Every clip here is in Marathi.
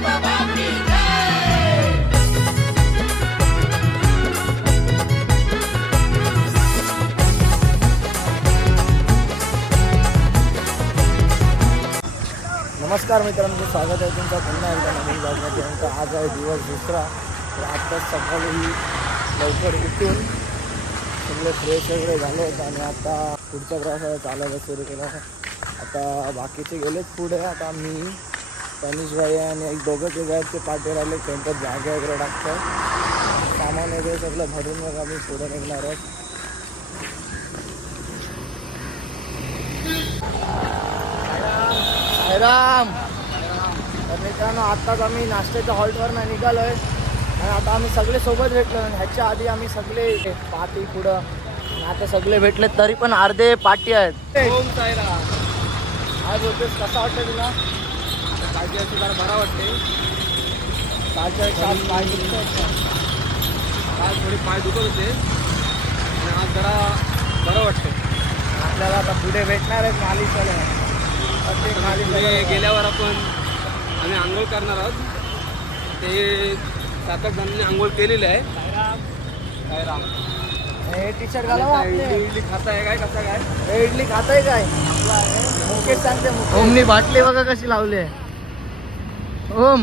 नमस्कार मित्रांनो, स्वागत आहे तुमचं पुन्हा एकदा नवीन ब्लॉगमध्ये. आमचा आज आहे दिवस दुसरा. तर आत्ताच सकाळी लवकर उठून सगळे फ्रेश वगैरे झालो होतं आणि आता पुढच्या प्रवासाला चालायला सुरू केला. आता बाकीचे गेलेत पुढे. आता मी, तनिष भाई आणि एक दोघं आहेत ते पाठी राहिले. त्यांच्यात जागा वगैरे टाकतं, सामान वगैरे सगळं भरून मग आम्ही पुढे निघणार आहोत. राम. तर मित्रांनो, आत्ताच आम्ही नाश्त्याच्या हॉल्टवरनं निघालो आहे आणि आता आम्ही सगळे सोबत भेटलो. ह्याच्या आधी आम्ही सगळे पाठी पुढं आणि आता सगळे भेटले तरी पण अर्धे पाठी आहेत. आज होतेस, कसा वाटतं तुला? काळजी अशी जरा बरा वाटते. कालच्या एक तास पाय दुखत आज थोडी पाय दुखत होते आणि आज जरा बरं वाटतं. आपल्याला आता पुढे भेटणार आहेत मालिशवाले. पुढे गेल्यावर आम्ही आंघोळ करणार आहोत. ते 7-8 जणांनी आंघोळ केलेली आहे. काय राम, हे टी शर्ट घालावं आपले. इडली खाताय काय, कसा काय? हे इडली खाताय काय? मुकेश सांगते. ओमनी बाटली बघा कशी लावली आहे. ओम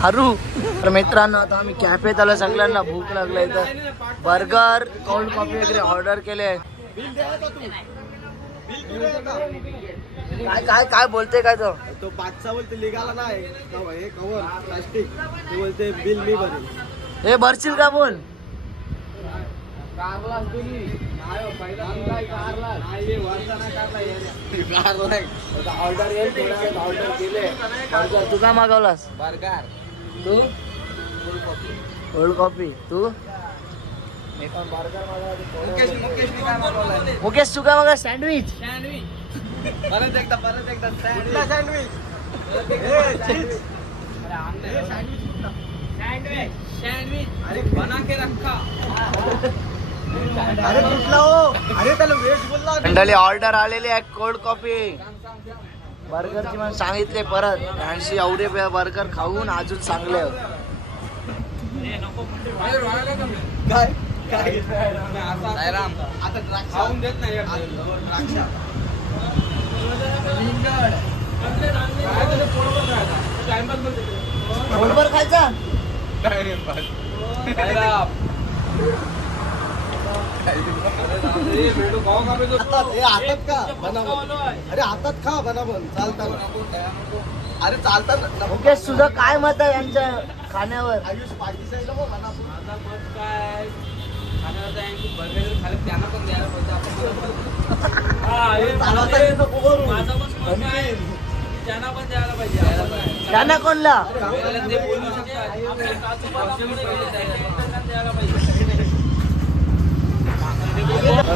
हरू. तर मित्रांनो, आता आम्ही कॅफेत आलो. सगळ्यांना भूक लागली. तर बर्गर, कोल्ड कॉफी वगैरे ऑर्डर केले. काय काय काय बोलते काय तो? तो बादशाह बोलते निघाला नाही कवर प्लास्टिक. ते बोलते बिल मी भरेल. हे भरशील का बोल? ऑर्डर येईल, ऑर्डर केले. तू काय मागवलास? बर्गर. तू कोल्ड कॉफी. तू? मी पण बर्गर मागवला. मुकेश तू काय मागवला? सँडविच. परत एकदा सँडविच. अरे बना के रखा. अरे कुठला हो? अरे त्याला वेज बोलला. मंडळी ऑर्डर आलेली आहे कोल्ड कॉफी. बर्गरची मला सांगितले परत 80 एवढे बर्गर खाऊन अजून चांगले. काय राम आता द्राक्ष खाऊन देत नाही. द्राक्ष पोटभर खायचा. हातात का बनावन. अरे हातात खा बनावन चालताना. अरे चालताना. मुकेश तुझं काय मत आहे यांच्या खाण्यावर? आयुष पाठीचा आहे ना मग बनावन. माझं मत काय, खाण्यावर बर्गर खाल्लं त्यांना पण द्यायला पाहिजे. त्यांना पण द्यायला पाहिजे. त्यांना कोणला?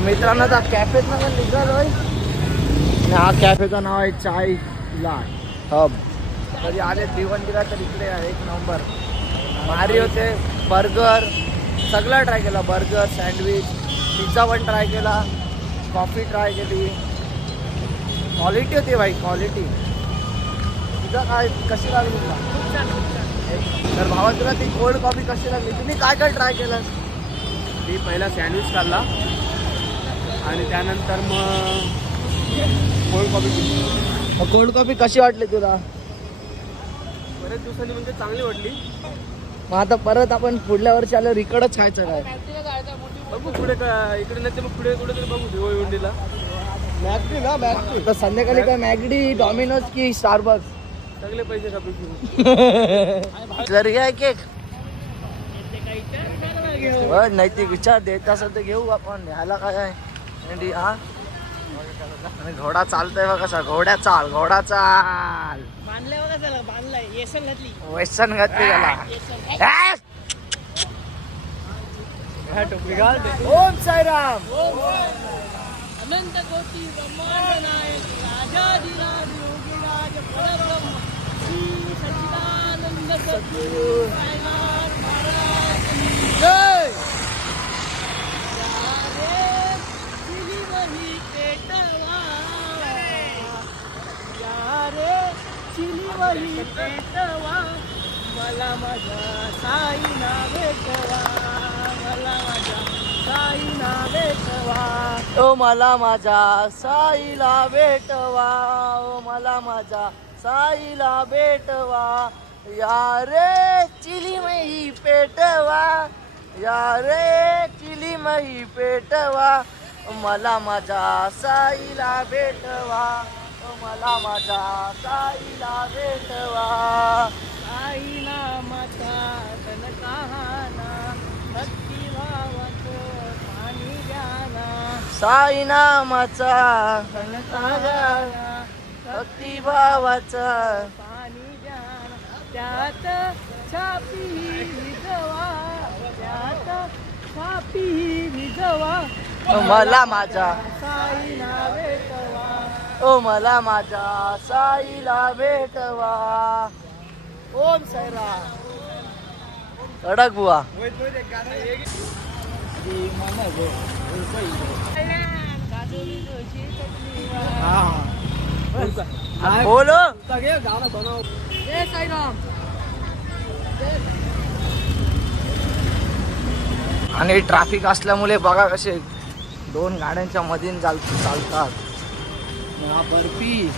मित्रांनो, आता कॅफेत ना पण निघालोय. हा कॅफेचं नाव आहे चाय लाट हब. कधी आले भिवंडीला तर इकडे आहे. एक नंबर भारी होते. बर्गर सगळं ट्राय केला. बर्गर, सँडविच, पिझ्झा पण ट्राय केला. कॉफी ट्राय केली. क्वालिटी होती भाई, क्वालिटी. तुझा काय कशी लागली तुला? तर भावा, तुला ती कोल्ड कॉफी कशी लागली? तुम्ही काय काय ट्राय केलं? मी पहिला सँडविच खाल्ला आणि त्यानंतर मग कोल्ड कॉफी पिली. कोल्ड कॉफी कशी वाटली तुला? बरेच दिवसांनी म्हणजे चांगली वाटली. मग आता परत आपण पुढल्या वर्षी आल्यावर इकडंच खायचं काय? बघू पुढे काय, इकडे नाही तर मग पुढे कुठे तरी बघू भिवंडीला. मॅगडी ना मॅगडी. तर संध्याकाळी काय मॅगडी, डॉमिनोज की स्टारबक्स? सगळे पैसे कापून. जर घ्या केक. नैतिक विचार देत असेल तर घेऊ आपण. ह्याला काय आहे? हा, आणि घोडा चालतोय बघ कसा. घोडा चाल, घोडा चाल. वेसन घातली त्याला. ओम साईराम. अनंत कोटी ब्रह्मांड नायक राजाधिराज योगीराज परब्रह्म श्री सच्चिदानंद सद्गुरु साईनाथ महाराज की जय. चिली वही पेटवा. यारे चिली वही पेटवा मला माझ्या साईना भेटवा मला माझ्या साईना भेटवा ओ मला माझ्या साईला भेटवा ओ मला माझ्या साईला भेटवा या रे चिली मही पेटवा या रे चिली मही पेटवा मला माझ्या साईला भेटवा मला माझ्या साईला भेटवा साईना माता तन कहाना भक्ती भावाचं पाणी द्याना साई नामाचा भक्ती भावाचा पाणी द्याना त्यात छापी विधवा त्यात छापी विधवा मला माझ्या साईना भेटवा ओ मला माझ्या साईला भेटवा ओम साईराम कडक बुवा बोलो जय साईराम आणि ट्रॅफिक असल्यामुळे बघा कसे दोन गाड्यांच्या मधीन चालतात हा बर्फी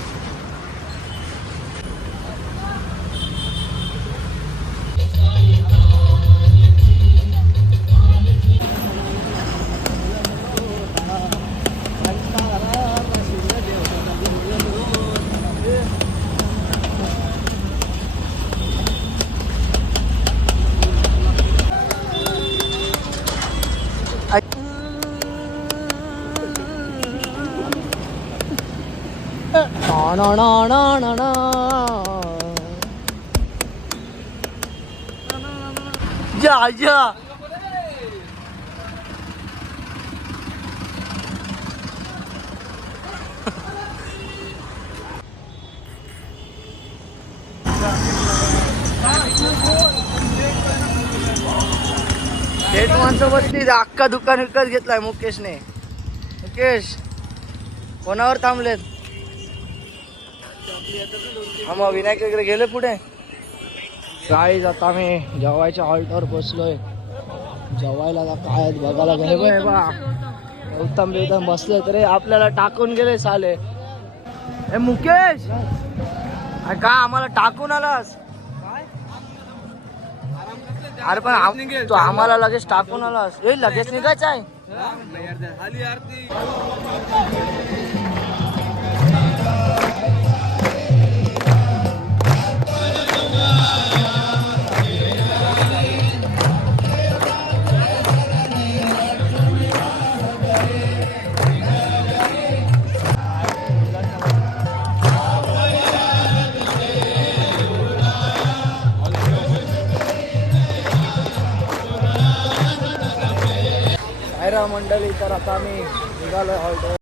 ना ना ना ना ना या या डेट माणसाबद्दल अख्खा दुकान विकत घेतलाय मुकेशने. मुकेश कोणावर थांबलेत? मग विनायक वगैरे गेले पुढे. काय आता आम्ही जेवायच्या हॉल्टवर बसलोय. जेवायला काय बघायला गेले बा गौतम बिवतम बसले तरी आपल्याला टाकून गेले साले. ए मुकेश का आम्हाला टाकून आलास? अरे पण तू आम्हाला लगेच टाकून आलास. ए लगेच निघायचं आहे. मंडळी तर आता आम्ही निघालोय हॉल्टवर.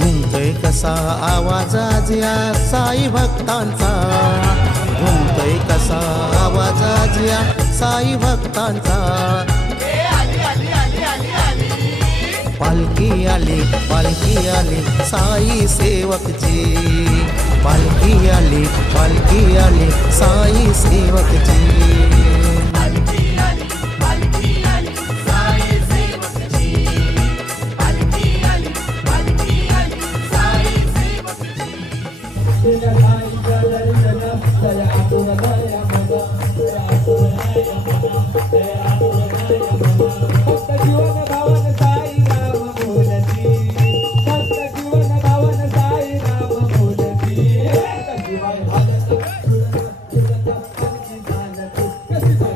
घुमतोय कसा आवाज आज या साई भक्तांचा. घुमतोय कसा आवाज आज या साई भक्तांचा. पालखी आली साई सेवकची. पालखी आली साई सेवकची. Yes,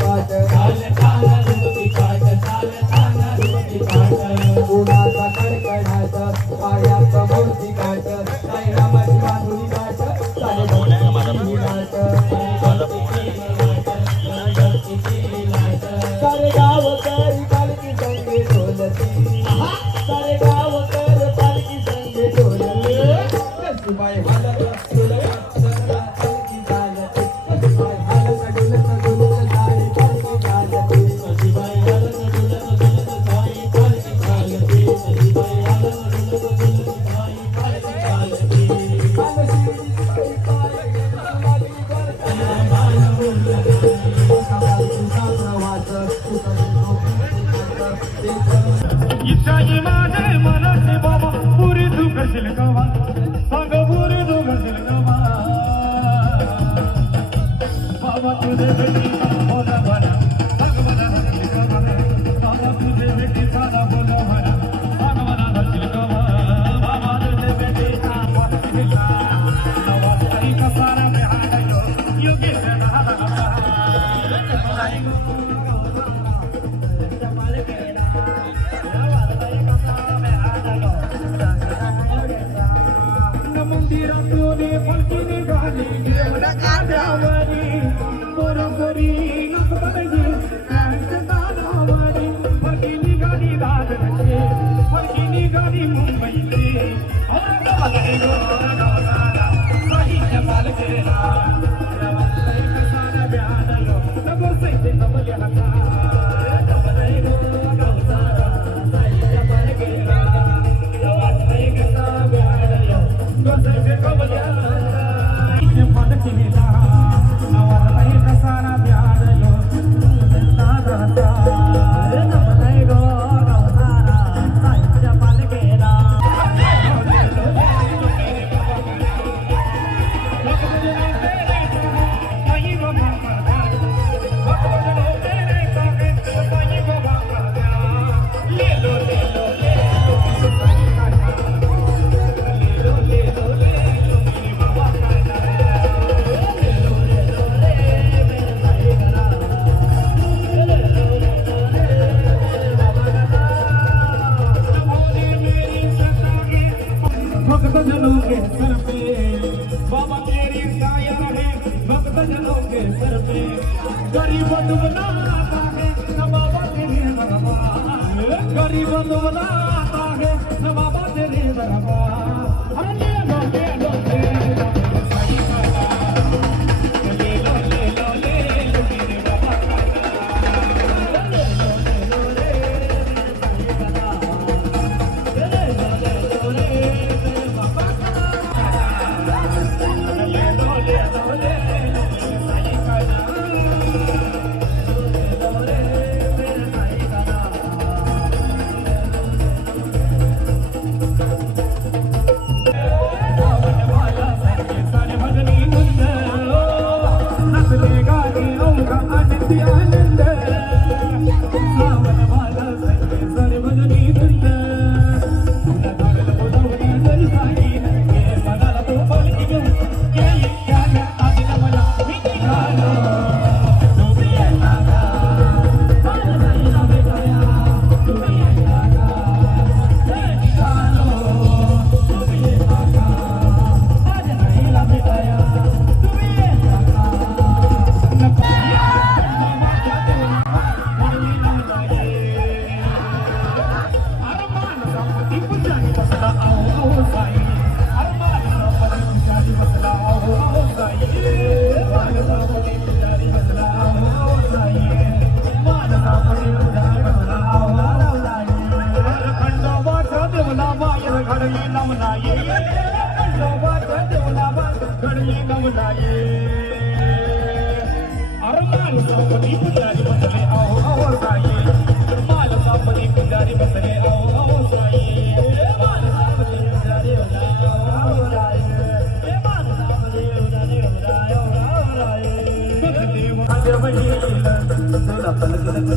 काट उन्हाचा कडकडाट पायात मोती काट साईरामाची माधुरी काट सारे गाव करी पालखी संगे ढोलती सारे गाव कर पालखी संगे ढोलती कसुबाई हालत डुलत सगळा पालखी चालते कसुबाई हालत डुलत सारी पालखी चालते कसुबाई हालत डुलत सारी पालखी चालते कसुबाई हालत डुलत सारी पालखी चालते इच्छाई माझे मनाचे बाबा पुरी तू करशील कवा सांग पुरी तू करशील कवा बाबा तुझे भेटी बोला म्हणा सांग मला हरशील कवा बाबा तुझे भेटी साधा बोला म्हणा सांग मला हरशील कवा बाबा तुझे भेटी साधा बोला नवाज तरी कसारा में आयो योगेश नहाला मंदिरातून फलकीने गाली काठावरी बरोबरी नसबनगी काठावरी फलकीनी गाडी दादरची फलकीनी गाडी मुंबईची औरंगाबाद साहित्य पालकेला रवाई कसारा ब्यादलो नगर सैते कमले हाता कमले गो गवसारा साहित्य पालकेला रवाई कसारा ब्यादलो नगर कमले हाता साहित्य पालकेला नवरलाई कसारा ब्यादलो दादा कमले गो गवसारा साहित्य पालकेला भक्तजनों के सर पे बाबा तेरी साया रहे भक्तजनों के सर पे गरीब बनाता है न बाबा तेरे दरबार गरीब बनाता है न बाबा तेरे दरबार अरे ले लो सही कहा ले लो तेरे बाबा का ले लो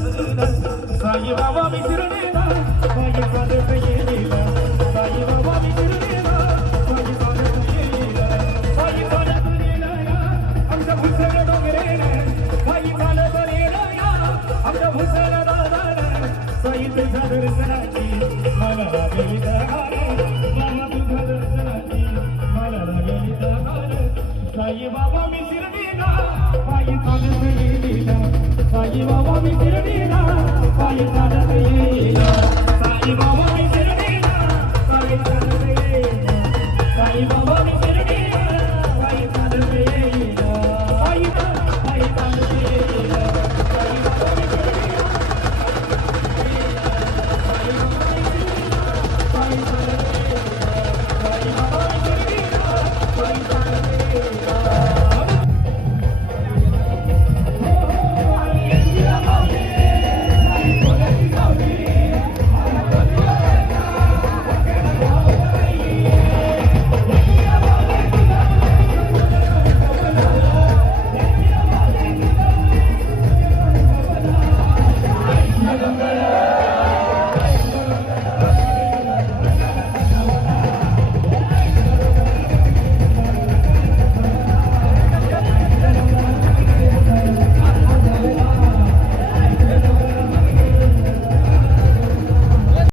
साई बाबा मिसरनेला साई सादे कयेला साई बाबा मिसरनेला साई सादे कयेला साई सादे कयेला आमच्या भुसर डोंगरेला साई सादे कयेला साई तुझ्या दर्शनाची मला लागली तहान बाबा तुझ्या दर्शनाची मला लागली तहान साई बाबा मी शिर्डीला पायी चालत येईला साई बाबा मी शिर्डीला पायी चालत येईला साई बाबा